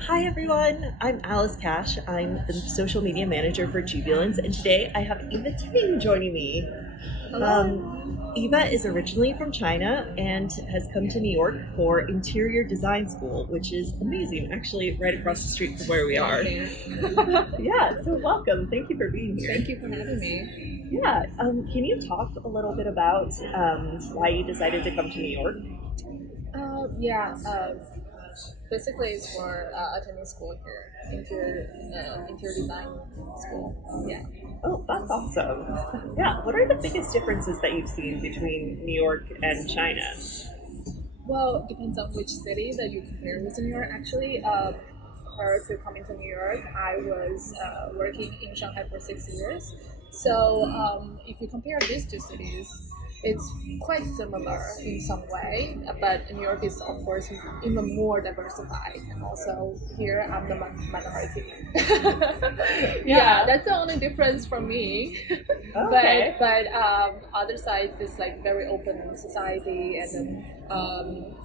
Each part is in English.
Hi everyone, I'm Alice Cash. I'm the social media manager for Jubilance, and today I have Eva Ting joining me. Hello, everyone. Eva is originally from China and has come to New York for interior design school, which is amazing. Actually, right across the street from where we are. Okay. Yeah, so welcome. Thank you for being here. Thank you for having me. Yeah, can you talk a little bit about why you decided to come to New York? Yeah. Basically, it's for attending school here, interior design school. Yeah. Oh, that's awesome. Yeah, what are the biggest differences that you've seen between New York and China? Well, it depends on which city that you compare with New York. Actually, prior to coming to New York, I was working in Shanghai for 6 years. So if you compare these two cities, it's quite similar in some way, but New York is of course even more diversified, and also here I'm the minority. Yeah, that's the only difference for me. Okay. But other side is like very open society, and then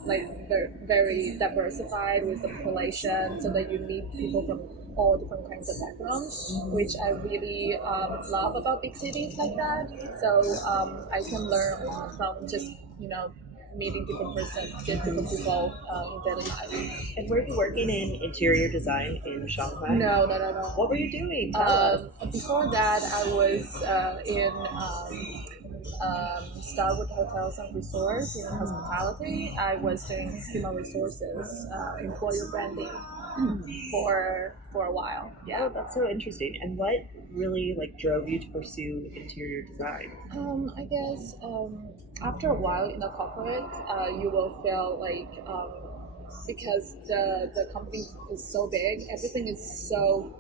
like very diversified with the population, so that you meet people from all different kinds of backgrounds, which I really love about big cities like that. So I can learn a lot from just meeting different person, get different people in daily life. And were you working in interior design in Shanghai? No, no, no, no. What were you doing? Tell us. Before that, I was in Starwood Hotels and Resorts in hospitality. I was doing human resources, employer branding for a while. Yeah, that's so interesting. And what really drove you to pursue interior design? I guess after a while in the corporate, you will feel like because the company is so big, everything is so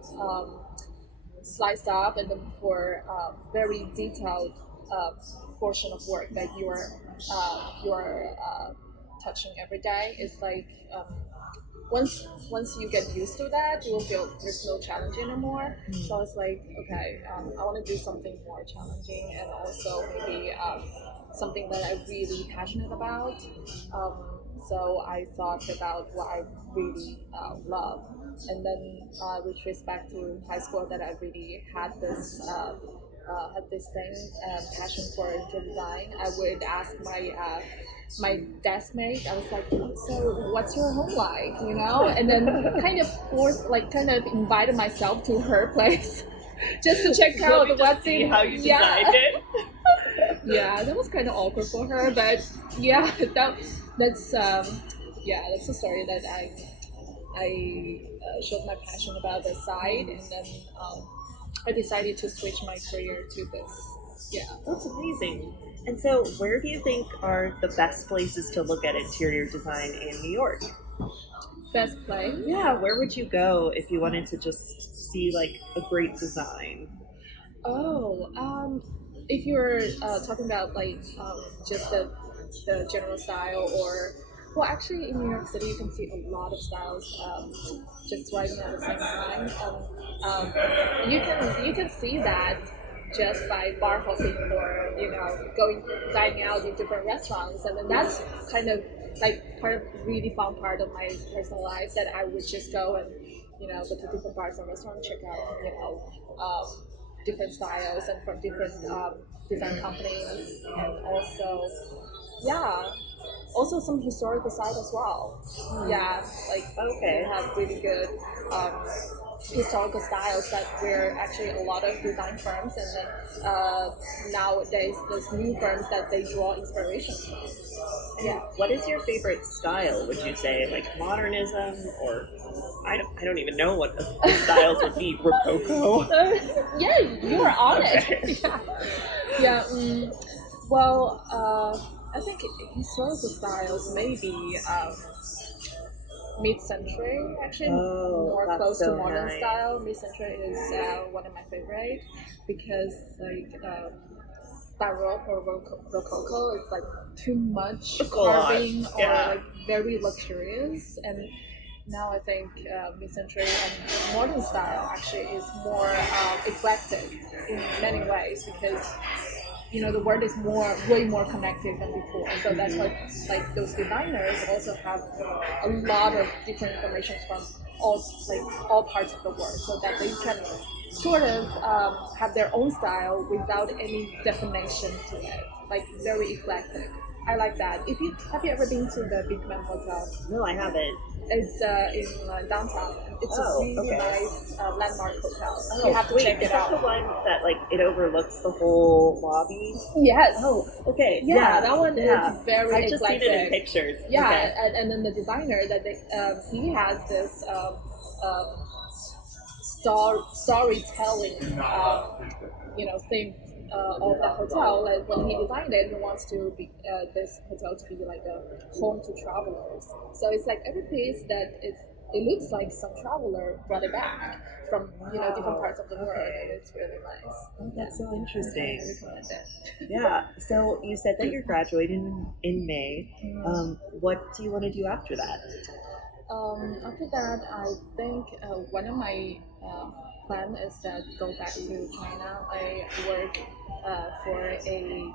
sliced up, and then for very detailed portion of work that you're touching every day. It's like once you get used to that, you will feel there's no challenge anymore. So it's like, okay, I want to do something more challenging, and also maybe something that I'm really passionate about. So I thought about what I really love, and then with respect to high school, that I really had this thing, passion for interior design. I would ask my desk mate. I was like, so what's your home like? And then kind of invited myself to her place just to check out what's see in. how you designed it. Yeah, that was kind of awkward for her, but yeah, that's the story that I showed my passion about the side, and then I decided to switch my career to this. Yeah. That's amazing. And so, where do you think are the best places to look at interior design in New York? Best place? Yeah, where would you go if you wanted to just see a great design? Oh, if you're talking about just the general style, or well, actually in New York City you can see a lot of styles just rising at the same time. You can see that just by bar hopping, or going dining out in different restaurants, and then that's kind of like part of really fun part of my personal life, that I would just go and go to different bars and restaurants, check out different styles and from different design companies, and also some historical side as well. Yeah, like Okay. they have really good historical styles that were actually a lot of design firms, and then nowadays there's new firms that they draw inspiration from. Yeah. What is your favorite style? Would you say modernism, or I don't even know what the styles would be. Rococo. Yeah, you are on it. Okay. Yeah. Well, I think historical styles maybe mid-century, actually more that's close so to modern nice. style. Mid-century is one of my favorite, because baroque or rococo is like too much carving, or Yeah. like very luxurious, and now I think mid-century and modern style actually is more eclectic in many ways, because the world is way more connected than before. So that's why those designers also have a lot of different information from all parts of the world, so that they can sort of have their own style without any definition to it, like very eclectic. I like that. If you have you ever been to the Big Man Hotel? No, I haven't. It's in downtown. It's a Oh, really okay. nice landmark hotel. Oh, You have to wait, check is it that the out. one that like it overlooks the whole lobby? Yes. Oh, okay. Yeah, that one yeah. is very I've just seen it in eclectic. pictures. Yeah, Okay. and then the designer that he has this storytelling thing of the hotel. Like when he designed it, he wants to be this hotel to be like a home to travelers. So it's like every piece that it looks like some traveler brought it back from different parts of the world. Okay. And it's really nice. Oh, that's so I interesting. recommend it. Yeah. So you said that you're graduating in May. What do you want to do after that? After that, I think one of my plan is that go back to China. I work for a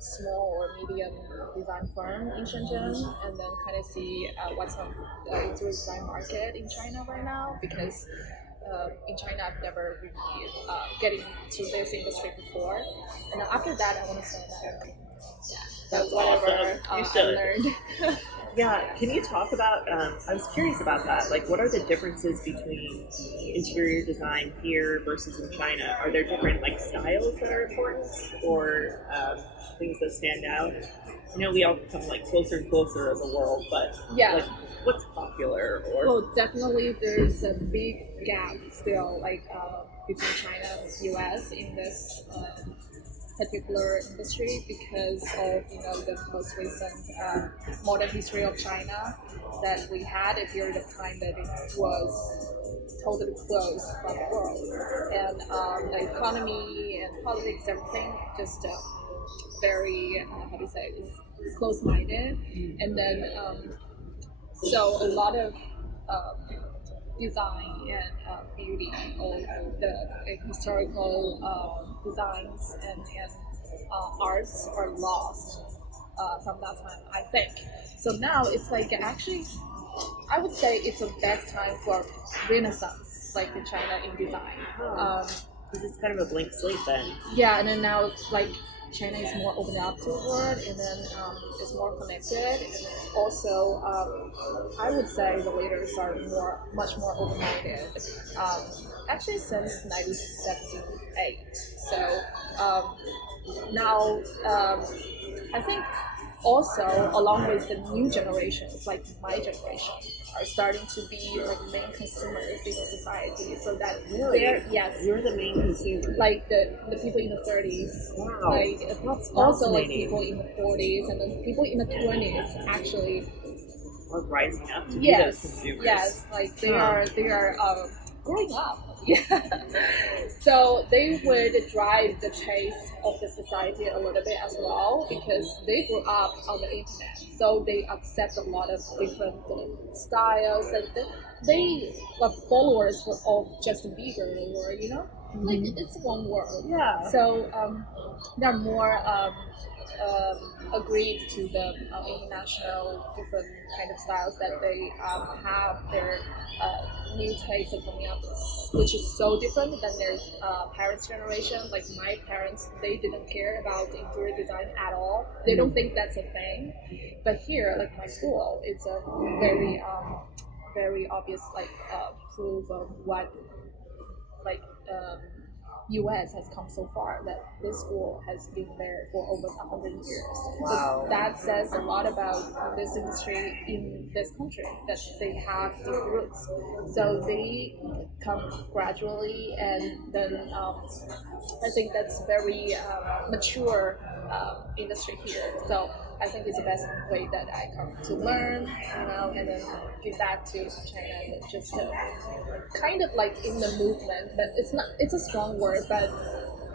small or medium design firm in Shenzhen, and then kind of see what's on the interior design market in China right now, because in China I've never really get into this industry before. And then after that, I want to start my own. Yeah, so That's whatever awesome. You I should. learned. Yeah, can you talk about? I was curious about that. Like, what are the differences between interior design here versus in China? Are there different like styles that are important, or things that stand out? We all become like closer and closer as a world, but Yeah. like, what's popular or? Well, definitely there's a big gap still, like between China and the US in this particular industry, because of the most recent modern history of China, that we had a period of time that it was totally closed from the world, and the economy and politics, everything just very how do you say it, close-minded, and then so a lot of design and beauty of the historical designs and arts are lost from that time, I think. So now it's like, actually, I would say it's the best time for Renaissance, like in China, in design. This is kind of a blank slate then. Yeah, and then now like China is more open up to the world, and then it's more connected, and then also I would say the leaders are much more open-minded. Actually, since 1978. So now I think also along with the new generations, like my generation, are starting to be like main consumers in the society, so that You're the main consumer. like the people in the 30s, Wow. like That's also like fascinating. people in the 40s, and then people in the 20s actually. Are rising up to be those Yes, consumers. yes, like they Huh. are growing up. Yeah, so they would drive the taste of the society a little bit as well, because they grew up on the internet, so they accept a lot of different styles, and they are followers of Justin Bieber, or like it's one world. Yeah. So they're more agreed to the international different kind of styles that they have their new taste of coming up, which is so different than their parents' generation. Like my parents, they didn't care about interior design at all. They don't think that's a thing. But here, like my school, it's a very very obvious like proof of what like US has come so far, that this school has been there for over 100 years. Wow. So that says a lot about this industry in this country, that they have deep roots. So they come gradually, and then I think that's very mature industry here. So I think it's the best way that I come to learn, and then give back to China, and just kind of like in the movement. But it's a strong word, but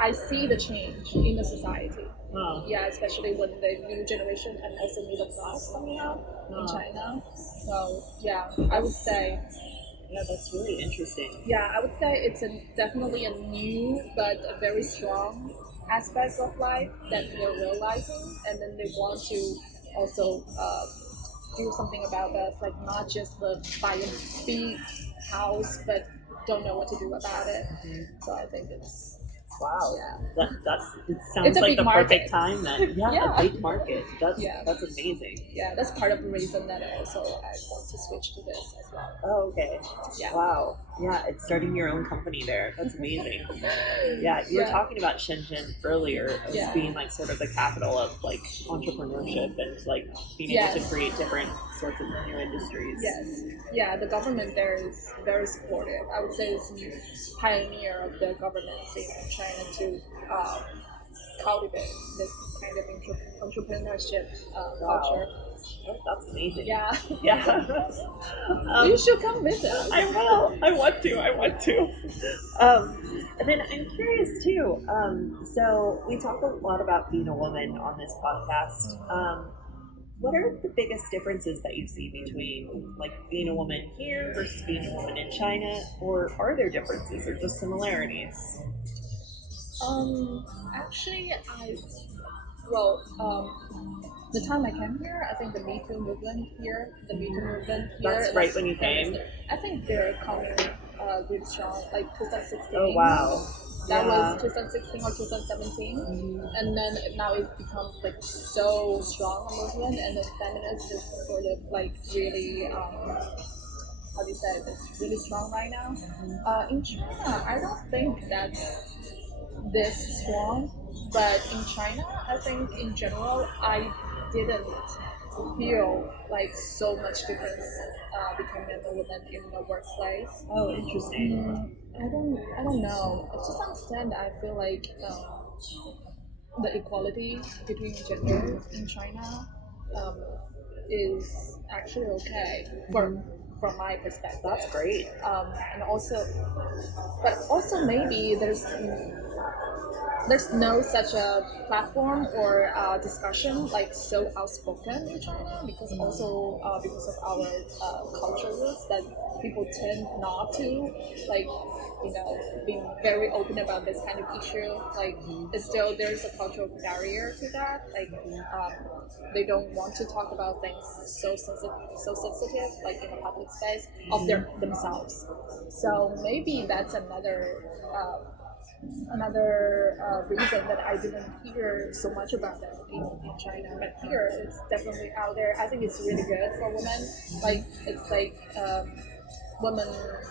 I see the change in the society. Wow. Yeah, especially when the new generation and also middle class coming out in China. So yeah, I would say. Yeah, that's really interesting. Yeah, I would say it's definitely a new but a very strong aspect of life that they're realizing, and then they want to also do something about this, like not just buy a big house, but don't know what to do about it. So I think it's Wow. yeah. It sounds It's a like big the market. perfect time then. Yeah, Yeah. a big market. Yeah. That's amazing. Yeah, that's part of the reason that also I want to switch to this as well. Oh, okay. Yeah. Wow. Yeah, it's starting your own company there. That's amazing. Yeah, you were Yeah. talking about Shenzhen earlier as Yeah. being like sort of the capital of like entrepreneurship and like being able to Yes. create different sorts of new industries. Yes, yeah, the government there is very supportive. I would say it's the pioneer of the governments in China to cultivate this kind of entrepreneurship culture. Oh, that's amazing. Yeah, Yeah. you should come visit. I will. I want to. And then I'm curious too. So we talk a lot about being a woman on this podcast. What are the biggest differences that you see between like being a woman here versus being a woman in China, or are there differences or just similarities? Actually, the time I came here, I think the Me Too movement here, That's right when you came. I think they're coming really strong, like 2016. Oh wow. That Yeah. was 2016 or 2017, and then now it becomes like so strong a movement, and the feminists is sort of like really, how do you say, it's really strong right now. In China, I don't think that's this strong, but in China, I think in general, I didn't feel like so much difference between men and women in the workplace. Oh, interesting. I don't know. To some extent, I feel like the equality between genders in China is actually okay from my perspective. That's great. And also, but also maybe there's no such a platform or discussion like so outspoken in China because also because of our culture roots that people tend not to like being very open about this kind of issue. Like it's still there's a cultural barrier to that. Like they don't want to talk about things so sensitive like in the public space of themselves. So maybe that's another reason that I didn't hear so much about that in China. But here, it's definitely out there. I think it's really good for women. Like, it's like women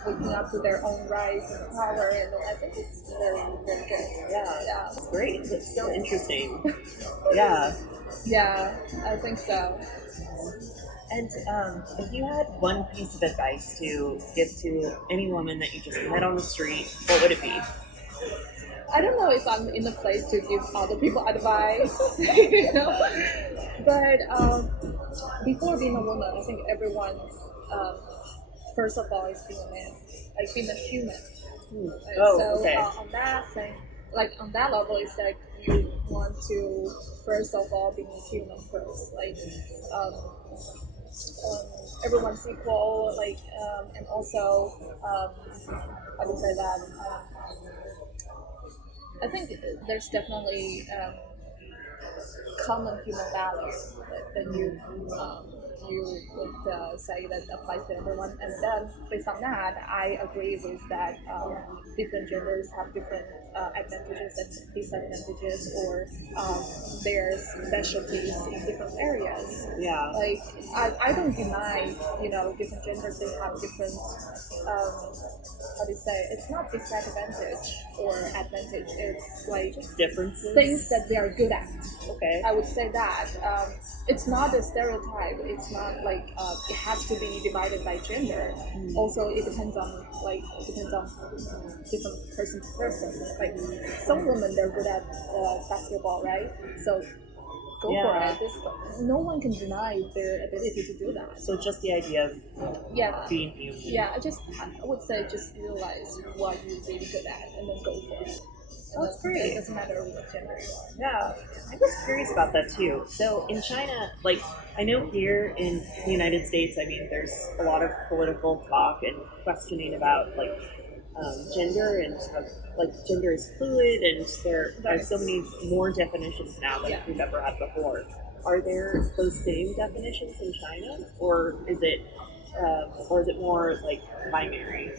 waking up to their own rights and power, and I think it's very, very good. Yeah. That's great. It's so interesting. Yeah. Yeah, I think so. And if you had one piece of advice to give to any woman that you just met on the street, what would it be? I don't know if I'm in the place to give other people advice, but before being a woman, I think everyone, first of all, is being a man, like being a human. Okay. On that thing, like on that level, it's like you want to first of all be a human first, like everyone's equal, like and also I would say that. I think there's definitely common human values that you would say that applies to everyone, and then based on that, I agree with that. Different genders have different advantages and disadvantages, or their specialties in different areas. Yeah. Like I don't deny, different genders they have different. How do you say? It's not disadvantage or advantage. It's like Differences? things that they are good at. Okay. I would say that it's not a stereotype. It's not like it has to be divided by gender. Also, it depends on different person to person. Like some women, they're good at basketball, right? So go for it. No one can deny their ability to do that. So just the idea of being human. Yeah. I would say just realize what you're really good at and then go for it. That's great. It doesn't matter what gender you are. Yeah, I was curious about that too. So in China, like I know here in the United States, I mean, there's a lot of political talk and questioning about like gender and like gender is fluid, and there are so many more definitions now than we've ever had before. are there those same definitions in China, or or is it more like binary?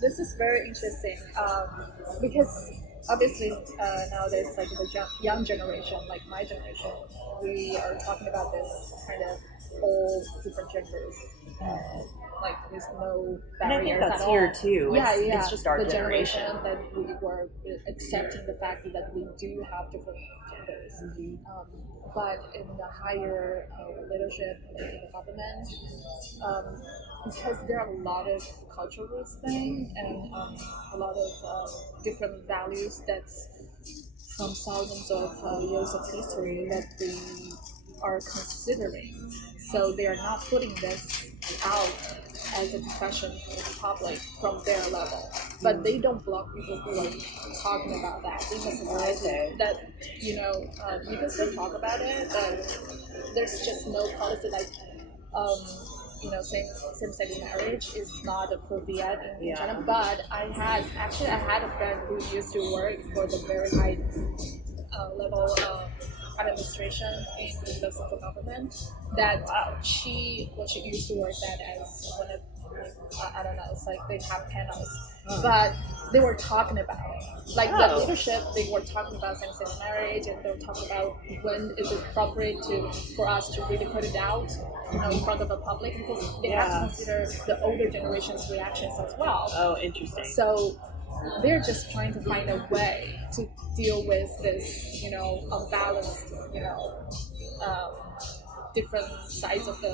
This is very interesting because obviously nowadays, like the young generation, like my generation, we are talking about this kind of all different genders. Like there's no And I think barriers that's at here all. too. It's just our the generation. that we were accepting the fact that we do have different genders. But in the higher leadership in the government, because there are a lot of cultural things and a lot of different values that's from thousands of years of history that we are considering. So they are not putting this out as a discussion in the public from their level. But they don't block people who are talking about that in the society. That, you can still talk about it, but there's just no policy like, same-sex marriage is not approved yet in China. But I had a friend who used to work for the very high level administration in the central government. That she used to work that as one of I don't know. It's like they have panels, but they were talking about it. Like the leadership, they were talking about same-sex marriage, and they were talking about when is it appropriate for us to really put it out, in front of the public, because they have to consider the older generation's reactions as well. Oh, interesting. So they're just trying to find a way to deal with this, unbalanced, different sides of the.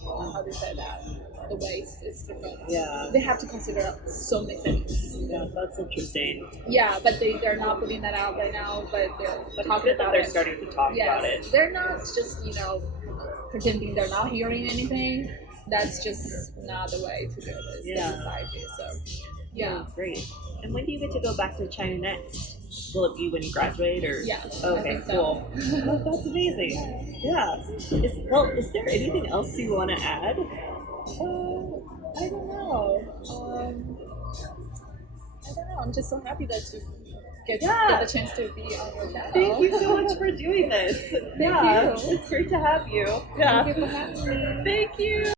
How do you say that? The way it's different. Yeah. They have to consider so many things. Yeah, that's interesting. Yeah, but they're not putting that out right now. But they're talking about they're it. starting to talk about it. They're not just pretending they're not hearing anything. That's just not the way to do this in society. So yeah, great. And when do you get to go back to China next? Will it be when you graduate, or? Yeah. Okay, I think so. cool. That's amazing. Yeah. Is there anything else you want to add? I don't know. I'm just so happy that you get the chance to be on your channel. Thank you so much for doing this. Thank you. It's great to have you. Yeah. Thank you for having me. Thank you.